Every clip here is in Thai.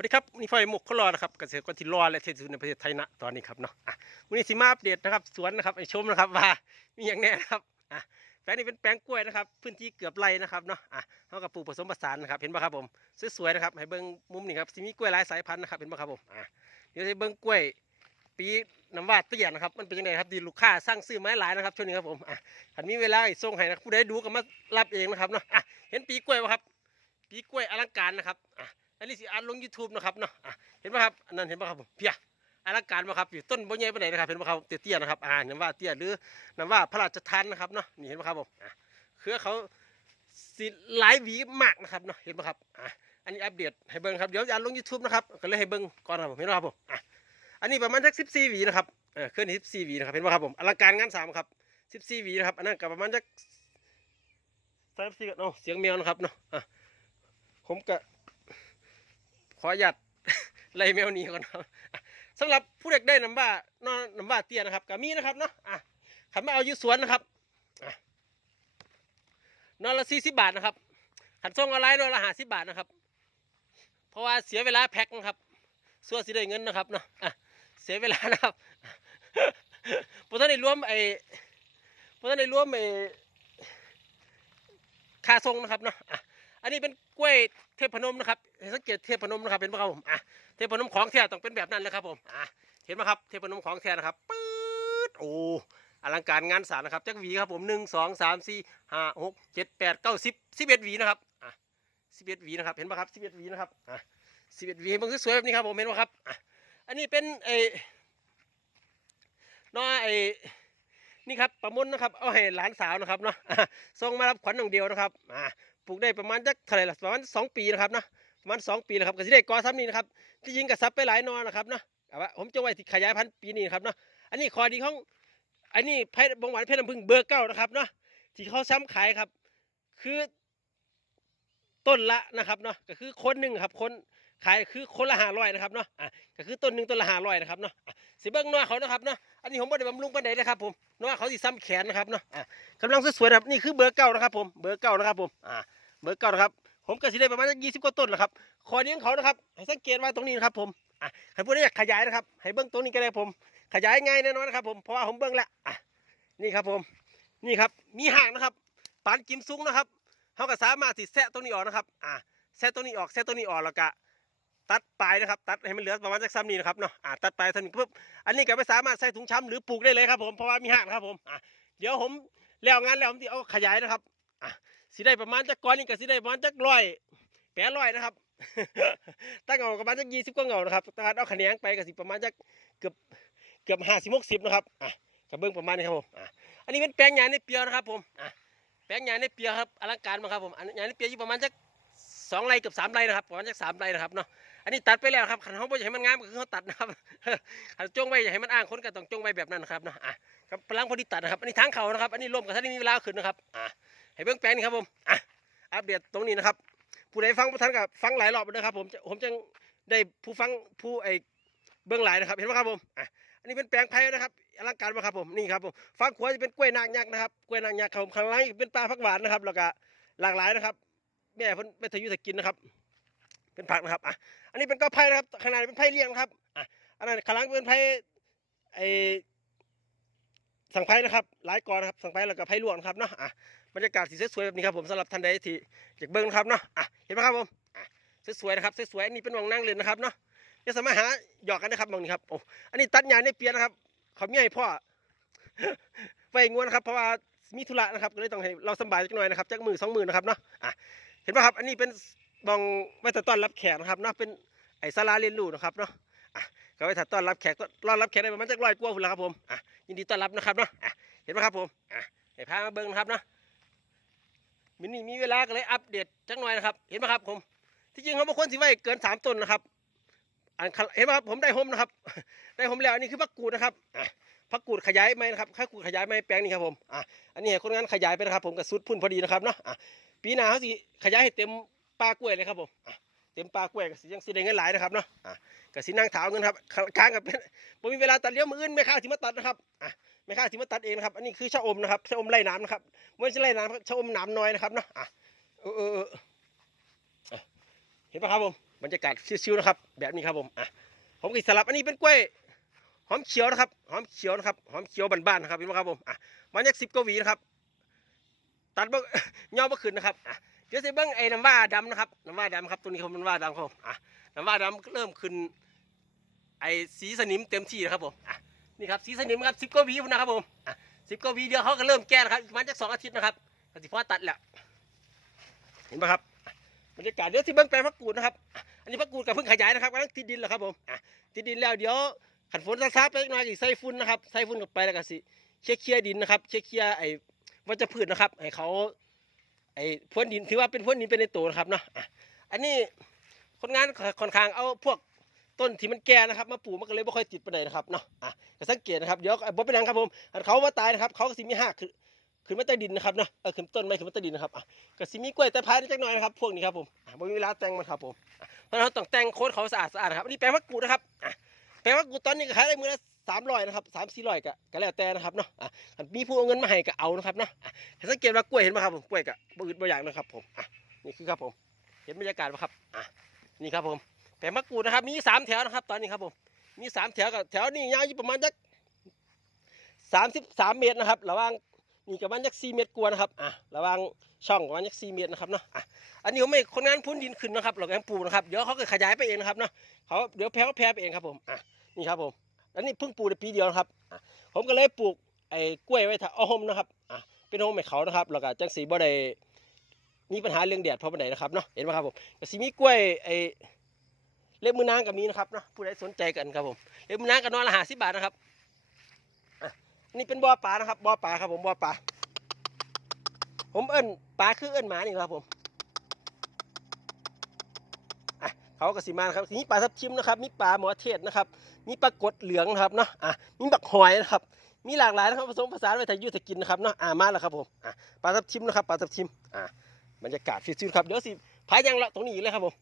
วัสดีครับนี่ไฟหมกเขารอนะครับเกษตรกรที่รอและเทศสุดในประเทศไทยณตอนนี้ครับเนาะอะวันนี้สิมาอัปเดตนะครับสวนนะครับไอชมนะครับว่ามีอย่างแน่นะครับอะแปลงนี้เป็นแปลงกล้วยนะครับ พื้นที่เกือบไรนะครับเนาะอะเท่ากับปลูกผสมผสานนะครับเห็นป่ะครับผมสวยๆนะครับให้เบิ้งมุมนี้ครับสิมีกล้วยหลายสายพันธุ์นะครับเห็นป่ะครับผมอะเดี๋ยวจะเบิ้งกล้วยปีน้ำว่าเตี้ยนะครับมันเป็นยังไงครับดีลูกค้าสร้างซื้อไม้หลายนะครับช่วงนี้ครับผมอะถ้ามีเวลาส่งให้นะผู้ใดดูก็มารับเองนะครับเนาะอะเห็นปีกล้วยป่ะครับ ปีกล้วยอลังการนะครับอะ อันนี้สิอันลง YouTube นะครับเนาะอะเห็นป่ะครับอันนั้นเห็นป่ะครับผมเพียอลังการป่ะครับอยู่ต้นบ่ใหญ่ปานนะครับเห็นป่ะครับเตี้ยๆนะครับอ่าน้ำว่าเตี้ยหรือน้ำว่าพระราชทานนะครับเนาะนี่เห็นป่ะครับผมอะเครือเขาสิหลายหวีมากนะครับเนาะเห็นป่ะครับอะอันนี้อัปเดตให้เบิ่งครับเดี๋ยวจะอันลง YouTube นะครับก็เลยให้เบิ่งก่อนครับผมเห็นป่ะครับผมอะอันนี้ประมาณสัก14หวีนะครับเออเครื่องนี้14หวีนะครับเห็นป่ะครับผมอลังการงานสามครับ14หวีนะครับอันนั้นก็ประมาณสัก34ก็เนาะเสียงแมวนะครับเนาะอะผมก็ ขอหยัดไล่แมวหนี้ก่อนครับสำหรับผู้เด็กได้น้ำบ้านอนน้ำบ้าเตี้ยนะครับก็มีนะครับเนาะอะขันมาเอาอยู่สวนนะครับนอนละสี่สิบบาทนะครับขันส่งออนไลน์นอนละห้าสิบบาทนะครับ เพราะว่าเสียเวลาแพ็คนะครับส่วนสิได้เงินนะครับเนาะอะเสียเวลานะครับพอท่านได้รวมไอ้พอท่านได้รวมไอ้ค่าส่งนะครับเนาะ อันนี้เป็นกล้วยเทพนมนะครับสังเกตเทพนมนะครับเป็นปะครับผมอะเทพนมของแท้ต้องเป็นแบบนั้นนะครับผมอะเห็นไหมครับเทพนมของแท้นะครับปื๊ดโอ้อลังการงานสารนะครับจักหวีครับผมหนึ่งสองสามสี่ห้าหกเจ็ดแปดเก้าสิบสิบเอ็ดหวีนะครับอะสิบเอ็ดหวีนะครับเห็นไหมครับสิบเอ็ดหวีนะครับอะสิบเอ็ดหวีมันสวยๆแบบนี้ครับผมเห็นไหมครับอะอันนี้เป็นไอ้นอไอ้นี่ครับประมุนนะครับเอาให้หลานสาวนะครับเนาะส่งมารับขวัญอย่างเดียวนะครับอะ ลูกได้ประมาณจักเท่าไหร่ล่ะประมาณสองปีนะครับนะประมาณสองปีนะครับก็สิได้กอซ้ำนี่นะครับที่ยิงกับซับไปหลายนอนนะครับนะแต่ว่าผมจะไว้ที่ขยายพันธุ์ปีนี้นะครับเนาะอันนี้คอดีของอันนี้ไผ่บงหวานเพชรน้ำผึ้งเบอร์เก้านะครับเนาะที่เขาซ้ำขายครับ คือต้นละนะครับเนาะก็คือคนหนึ่งครับคนขายคือคนละห้าร้อยนะครับเนาะอะก็คือต้นหนึ่งต้นละห้าร้อยนะครับเนาะสิเบิ้งหน้าเขานะครับเนาะอันนี้ผมไม่ได้บำรุงปานใดนะครับผมหน้าเขาสิซ้ำแขนนะครับเนาะอะกำลังสวยๆนะครับนี่คือเบอร์เก้านะครับผมเบอร์เก้านะครับผมอ่า เบอร์เก้านะครับ ผมก็สิได้ประมาณยี่สิบกว่าต้นนะครับคอเนี้ของเขานะครับให้สังเกตว่าตรงนี้นะครับผมอะให้ผู้ใดอยากขยายนะครับ ให้เบิ้องตรงนี้ก็ได้ผม ขยายง่ายแน่นอนนะครับ ผมเพราะว่าผมเบิ้องแล้วอะนี่ครับผมนี่ครับมีห่างนะครับปานกิมซุ้งนะครับเขาก็สามารถติดแซะตรงนี้ออกนะครับอะแซะตรงนี้ออกแซะตรงนี้ออกแล้วก็ตัดปลายนะครับ ตัดให้มันเหลือประมาณสักซ้ำนี้นะครับเนาะอะตัดปลายซ้ำนี้ปุ๊บอันนี้ก็ไม่สามารถใส่ถุงช้ำหรือปลูกได้เลยครับผมเพราะว่ามีห่างนะครับผมอะเดี๋ยวผมแล้วงานแล้วผมจะเอาขยายนะครับอะ สิได้ประมาณจักก้อนนี่ก็สิได้ประมาณจักร้อยแปดร้อยนะครับ ตั้งเงาประมาณจักยี่สิบกว่าเงานะครับถ้าเอาขะแขนงไปก็สิประมาณจักเกือบเกือบห้าสิบหกสิบนะครับอะกระเบื้องประมาณนี้ครับผมอะอันนี้เป็นแปลงหญ้าในเปียนะครับผมอะแปลงหญ้าในเปียครับอลังการมากครับผมอันหญ้าในเปียอยู่ประมาณจักสองไร่เกือบสามไร่นะครับประมาณจักสามไร่นะครับเนาะอันนี้ตัดไปแล้วครับขันเขาไม่อยากให้มันงามก็คือเขาตัดนะครับขันจ้องไว้อยากให้มันอ้างคนก็ต้องจ้องไว้แบบนั้นนะครับเนาะอะครับพลังพอดีตัดนะครับ อันนี้ทางเขานะครับ อันนี้ร่มกับท่านนี้มีเวลาขึ้นนะครับอะ ให้เบื้องแปลงนี่ครับผมอะอัปเดตตรงนี้นะครับ ผู้ใดฟังประทันกับฟังหลายรอบนะครับผมผมจะได้ผู้ฟังผู้ไอเบื้องหลายนะครับ เห็นไหมครับผมอะอันนี้เป็นแปลงไผ่นะครับอลังการมากครับผมนี่ครับผมฟังขวาจะเป็นกล้วยนางยักษ์นะครับกล้วยนางยักษ์ครับผมข้างล่างเป็นปลาผักหวานนะครับแล้วก็หลากหลายนะครับแม่เพิ่นไม่ทะยุทะกินนะครับ เป็นผักนะครับอะอันนี้เป็นก็ไผ่นะครับขนาดเป็นไผ่เลี้ยงนะครับอะอันนั้นข้างล่างเป็นไผ่ไอสังไผ่นะครับ หลายกอนะครับสังไผ่แล้วก็ไผ่ลวกนะครับเนาะอะ บรรยากาศสีสวยๆแบบนี้ครับผมสำหรับท่านใดที่อยากเบิ้งนะครับเนาะอะเห็นไหมครับผมสวยๆนะครับสวยๆอันนี้เป็นวังนั่งเลยนนะครับเนาะจะสามารถหาหยอกกันนะครับมองนี้ครับโอ้อันนี้ตัดหญ้าในเปียนะครับเขามีให้พ่อไว้งวนะครับเพราะว่ามีธุระนะครับก็เลยต้องให้เราสบายจักหน่อยนะครับจักมือสองมือนะครับเนาะอะเห็นไหมครับ อันนี้เป็นบองไว้ต่ต้อนรับแขกนะครับเนาะเป็นไอศาลาเรียนรู้นะครับเนาะอะก็ไว้ต่ต้อนรับแขกต้อนรับแขกได้ประมาณจักร้อยกว่าพุ่นละครับผมอะยินดีต้อนรับนะครับเนาะอะเห็นไหมครับผมอะให้พามาเบิ้งนะครับเนาะ มินนี่มีเวลาก็เลยอัปเดตจังหน่อยนะครับ เห็นไหมครับผม ที่จริงเขาบางคนสิไว้เกินสามต้นนะครับอันเห็นไหมครับผมได้หมนะครับ ได้หมแล้วอันนี้คือพักกูดนะครับพักกูดขยายไหมนะครับพักกูดขยายไหมแปลงนี้ครับผมอะอันนี้ให้คนงานขยายไปนะครับ ผมกับสุดพุ่นพอดีนะครับเนาะอะปีหน้าเขาสิขยายให้เต็มปลากล้วยเลยครับผมอะ ต็มปลากล้วยก็สิยังสิได้เงินหลายนะครับเนาะอะก็สินั่งถาวเงินครับค้างกับเป็นผมมีเวลาตัดเลี้ยวมืออื่นไม่ค่าสิมาตัดนะครับอะไม่ค่าสิมาตัดเองนะครับ อันนี้คือชะอมนะครับชะอมไร่น้ำนะครับไม่ใช่ไรน้ำชะอมน้ำน้อยนะครับเนาะอะเออเออเห็นปะครับผมบรรยากาศชิวๆนะครับ แบบนี้ครับผมอะผมกินสลับอันนี้เป็นกล้วยหอมเขียวนะครับหอมเขียวนะครับหอมเขียวบ้านๆนะครับเห็นไหมครับผมอะมันยักสิบกวีนะครับตัดบ่ย่อบ่ขึ้นนะครับอะ เดี๋ยวสิเบิ่งไอ้น้ำว่าดำนะครับน้ำว่าดำครับตัวนี้เขามันว่าดำครับผมอะน้ำว่าดำเริ่มขึ้น ไอ้สีสนิมเต็มที่นะครับผมอะนี่ครับสีสนิมครับสิบกว่าวีนะครับผมอะสิบกว่าวีเดียวเขาก็เริ่มแก้นะครับมันจะสองอาทิตย์นะครับกสิพอตัดแหล้วเห็นปะครับบรรยากาศเดี๋ยวสิเบิ่งแปลงพักกูดนะครับอันนี้พักกูดกับเพิ่งขยายนะครับกำลังติดดินแล้วครับผมอะติดดินแล้วเดี๋ยวขันฝนซาซาไปอีกหน่อยอีกใส่ฝุ่นนะครับใส่ฝุ่นกับไปแล้วก็สิเช็คเคลียร์ดินนะครับเช็คเคลียร์ไอ้วัชพืชนะครับให้เขา ไอ้พรวนดินถือว่าเป็นพรวนดินเป็นในตัวนะครับเนาะอันนี้คนงานค่อนข้างเอาพวกต้นที่มันแก่นะครับมาปลูกมันก็เลยไม่ค่อยติดไปไหนนะครับเนาะอะก็สังเกตนะครับเดี๋ยวบ่เป็นหยังครับผมเขาว่าตายนะครับเขาก็สิมีหักขึ้นขึ้นมาใต้ดินนะครับเนาะเออขึ้นต้นไม้ขึ้นมาใต้ดินนะครับอะก็สิมีกล้วยแต่พายนิดหน่อยนะครับพวกนี้ครับผมอะบ่มีเวลาแต่งมันครับผมเพราะนั้นเราต้องแต่งโคนเขาสะอาดสะอาดนะครับอันนี้แปลงมะกรูดนะครับอะแปลงมะกรูดตอนนี้ก็ขายได้มือละ สามร้อยนะครับสามสี่ร้อยก็ก็แล้วแต่นะครับเนาะอะมีผู้เอาเงินมาให้ก็เอานะครับเนาะอะให้สังเกตว่ากล้วยเห็นไหมครับผมกล้วยกับบอื่นบางอย่างนะครับผมอะนี่คือครับผม เห็นบรรยากาศไหมครับอะนี่ครับผมแผงมะกรูดนะครับ มีสามแถวนะครับ ตอนนี้ครับผม มีสามแถวกับแถวนี้ยาวอยู่ประมาณสักสามสิบสามเมตรนะครับระหว่างนี่กับมันยักสี่เมตรกว่านะครับ อะ ระว่างช่องประมาณยักสี่เมตรนะครับเนาะ อะ อันนี้ผมไม่คนงานพุ้นดินขึ้นนะครับเราก็ให้ปลูกนะครับ เดี๋ยวเขาก็ขยายไปเองนะครับเนาะเขาเดี๋ยวแพ้เขาแพ้ไปเองครับผม อะ นี่ครับผม อันนี้เพิ่งปลูกได้ปีเดียวนะครับผมก็เลยปลูกไอ้กล้วยไว้ถ้าอาหมนะครับเป็นโฮมให้เขานะครับแล้วก็จังสีบ่ได้มีปัญหาเรื่องแดดเพราะปานใดนะครับเนาะเห็นไหมครับผมก็สิมีกล้วยไอ้เล็บมือนางก็มีนะครับเนาะผู้ใดสนใจกันครับผมเล็บมือนางก็นอนละหาสิบบาทนะครับอะนี่เป็นบ่อปลานะครับบ่อปลาครับผมบ่อปลาผมเอิ้นปลาคือเอิ้นหมานี่ครับผมอะ เขาก็สีมานครับนี่ปลาทับทิมนะครับ มีปลาหมอเทศนะครับ มีปลากดเหลืองนะครับเนาะอะมีบักหอยนะครับ มีหลากหลายนะครับผสมผสานไปทางยุทธกินนะครับเนาะอะมาแล้วครับผมอ่าปลาทับทิมนะครับปลาทับทิมอะบรรยากาศฟิวๆครับเดี๋ยวสิพายยังละตรงนี้อีกเลยครับผม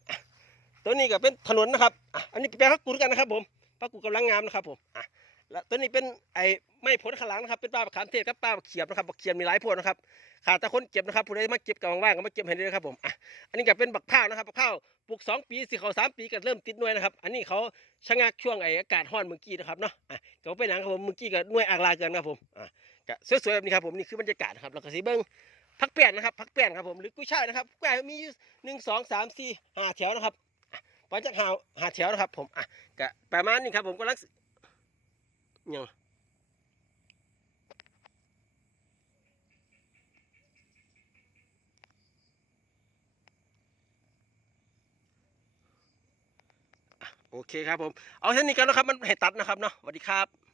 ตัวนี้ก็เป็นถนนนะครับอะอันนี้เป็นปลงพักกูดกันนะครับผมพักกูดกำลังงามนะครับผมอะ แล้วตัวนี้เป็นไอ้ไม้ผลขลังนะครับเป็นปลาบักขามเทศครับปลาบักเขียบนะครับบักเขียบมีหลายพวกนะครับขาดแต่คนเก็บนะครับผู้ใดมาเก็บกับว่างๆก็มาเก็บให้ด้วยนะครับผมอะอันนี้ก็เป็นบักพร้าวนะครับบักพร้าวปลูกสองปีสิเขาสามปีก็เริ่มติดหน่วยนะครับ อันนี้เขาชะงักช่วงไอ้อากาศร้อนเมื่อกี้นะครับเนาะอะก็เป็นหนังครับผมเมื่อกี้ก็หน่วยอ่ากลาเกินครับผมอะก็สวยๆแบบนี้ครับผมนี่คือบรรยากาศนะครับแล้วก็สีเบิ้งพักเปลี่ยนนะครับพักเปลี่ยนครับผมหรือกุ้ยช่ายนะครับกุ้ยช่ายมีหนึ่งสองสามสี่ห้าแถวนะครับอะไปจากหาหาแถวนะครับผมอะก็ประมาณนี้ครับผมก็ลัก ยังโอเคครับผม เอาเท่านี้กันนะครับ มันให้ตัดนะครับเนาะสวัสดีครับ